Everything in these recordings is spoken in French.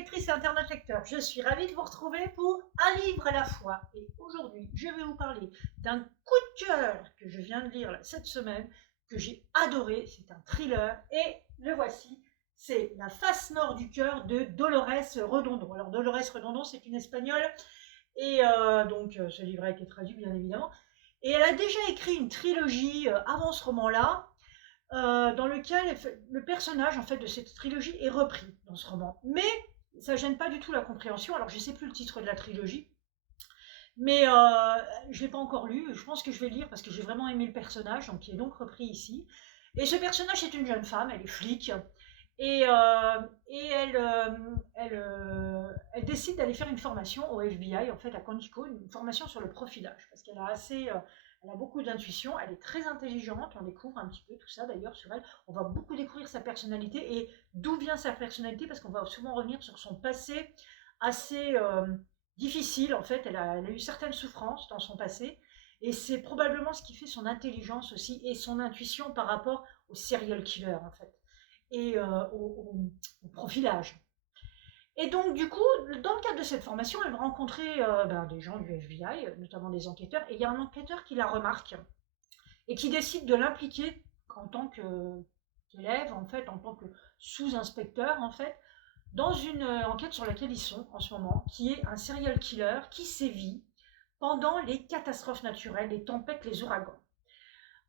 lectrices et internautes lecteurs, je suis ravie de vous retrouver pour un livre à la fois. Et aujourd'hui, je vais vous parler d'un coup de cœur que je viens de lire cette semaine, que j'ai adoré. C'est un thriller et le voici. C'est La face nord du cœur de Dolores Redondo. Alors Dolores Redondo, c'est une espagnole et donc ce livre a été traduit bien évidemment. Et elle a déjà écrit une trilogie avant ce roman-là, dans lequel le personnage en fait de cette trilogie est repris dans ce roman. Mais ça gêne pas du tout la compréhension. Alors je sais plus le titre de la trilogie, mais je l'ai pas encore lu. Je pense que je vais le lire parce que j'ai vraiment aimé le personnage, donc qui est donc repris ici. Et ce personnage est une jeune femme, elle est flic. Et elle décide d'aller faire une formation au FBI, en fait, à Quantico, une formation sur le profilage, parce qu'elle a elle a beaucoup d'intuition, elle est très intelligente, on découvre un petit peu tout ça d'ailleurs sur elle, on va beaucoup découvrir sa personnalité et d'où vient sa personnalité, parce qu'on va souvent revenir sur son passé assez difficile, en fait, elle a eu certaines souffrances dans son passé, et c'est probablement ce qui fait son intelligence aussi, et son intuition par rapport au serial killer, en fait et au profilage. Et donc, du coup, dans le cadre de cette formation, elle va rencontrer des gens du FBI, notamment des enquêteurs, et il y a un enquêteur qui la remarque et qui décide de l'impliquer en tant qu'élève, en fait, en tant que sous-inspecteur, en fait, dans une enquête sur laquelle ils sont en ce moment, qui est un serial killer qui sévit pendant les catastrophes naturelles, les tempêtes, les ouragans.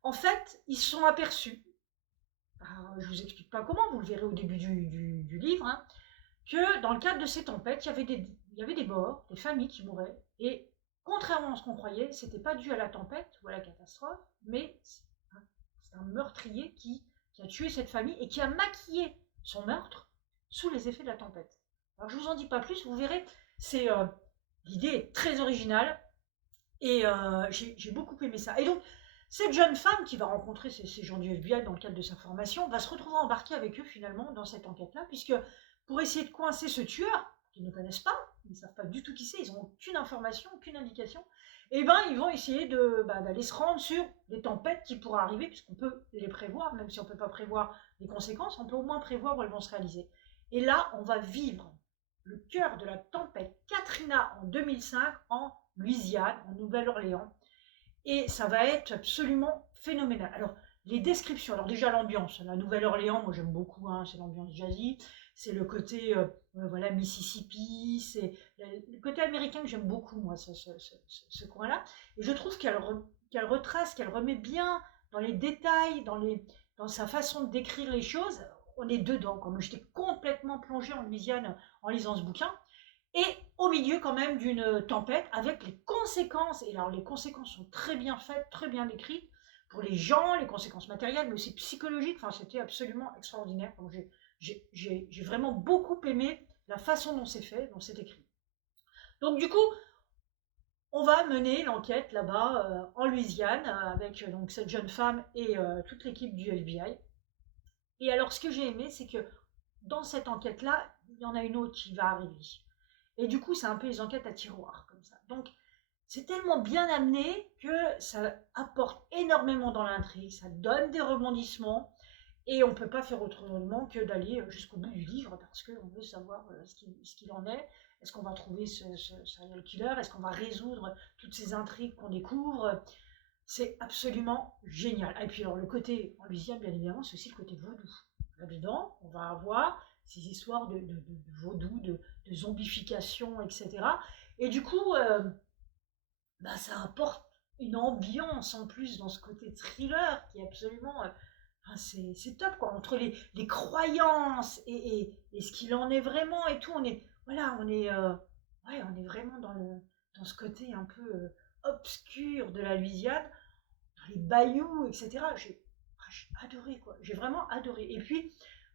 En fait, ils se sont aperçus, je vous explique pas comment, vous le verrez au début du livre, hein, que dans le cadre de ces tempêtes, il y avait des morts, des familles qui mouraient, et contrairement à ce qu'on croyait, c'était pas dû à la tempête ou à la catastrophe, mais c'est un meurtrier qui a tué cette famille et qui a maquillé son meurtre sous les effets de la tempête. Alors je vous en dis pas plus, vous verrez, l'idée est très originale et j'ai beaucoup aimé ça. Et donc cette jeune femme qui va rencontrer ces gens du FBI dans le cadre de sa formation va se retrouver embarquée avec eux finalement dans cette enquête-là, puisque pour essayer de coincer ce tueur, qu'ils ne connaissent pas, ils ne savent pas du tout qui c'est, ils n'ont aucune information, aucune indication, et ben ils vont essayer d'aller se rendre sur les tempêtes qui pourraient arriver, puisqu'on peut les prévoir, même si on ne peut pas prévoir les conséquences, on peut au moins prévoir où elles vont se réaliser. Et là, on va vivre le cœur de la tempête Katrina en 2005 en Louisiane, en Nouvelle-Orléans, et ça va être absolument phénoménal. Alors, les descriptions, alors déjà l'ambiance, la Nouvelle-Orléans, moi j'aime beaucoup, hein, c'est l'ambiance jazzy, c'est le côté voilà, Mississippi, c'est le côté américain que j'aime beaucoup, moi, ce coin-là. Et je trouve qu'elle retrace, qu'elle remet bien dans les détails, dans sa façon de décrire les choses. On est dedans, quoi. Moi, j'étais complètement plongée en Louisiane en lisant ce bouquin. Et au milieu quand même d'une tempête avec les conséquences, et alors les conséquences sont très bien faites, très bien décrites, pour les gens, les conséquences matérielles, mais aussi psychologiques, enfin c'était absolument extraordinaire. Donc j'ai vraiment beaucoup aimé la façon dont c'est fait, dont c'est écrit. Donc du coup, on va mener l'enquête là-bas en Louisiane avec donc cette jeune femme et toute l'équipe du FBI. Et alors ce que j'ai aimé, c'est que dans cette enquête-là, il y en a une autre qui va arriver. Et du coup, c'est un peu les enquêtes à tiroir, comme ça. Donc, c'est tellement bien amené que ça apporte énormément dans l'intrigue, ça donne des rebondissements, et on ne peut pas faire autrement que d'aller jusqu'au bout du livre, parce qu'on veut savoir ce qu'il en est. Est-ce qu'on va trouver ce serial killer? Est-ce qu'on va résoudre toutes ces intrigues qu'on découvre? C'est absolument génial. Et puis alors le côté en Louisiane, bien évidemment, c'est aussi le côté vaudou. Là-dedans, on va avoir ces histoires de vaudou, de zombification, etc. Et du coup, ça apporte une ambiance en plus dans ce côté thriller qui est absolument... c'est top, quoi. Entre les croyances et ce qu'il en est vraiment et tout, on est vraiment dans ce côté un peu obscur de la Louisiane, dans les bayous, etc. J'ai adoré, quoi. J'ai vraiment adoré.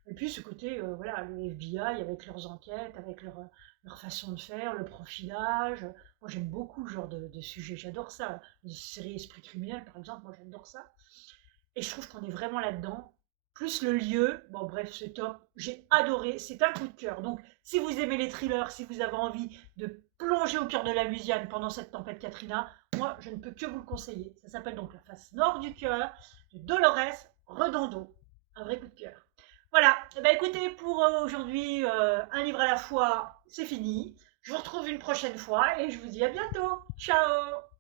Et puis ce côté, voilà, le FBI avec leurs enquêtes, avec leur façon de faire, le profilage. Moi, j'aime beaucoup ce genre de sujet. J'adore ça. Les séries Esprit criminel, par exemple, moi, j'adore ça. Et je trouve qu'on est vraiment là-dedans. Plus le lieu, bon bref, c'est top. J'ai adoré, c'est un coup de cœur. Donc, si vous aimez les thrillers, si vous avez envie de plonger au cœur de la Louisiane pendant cette tempête Katrina, moi, je ne peux que vous le conseiller. Ça s'appelle donc La face nord du cœur de Dolores Redondo. Un vrai coup de cœur. Voilà. Voilà, eh ben, écoutez, pour aujourd'hui, un livre à la fois, c'est fini. Je vous retrouve une prochaine fois et je vous dis à bientôt. Ciao!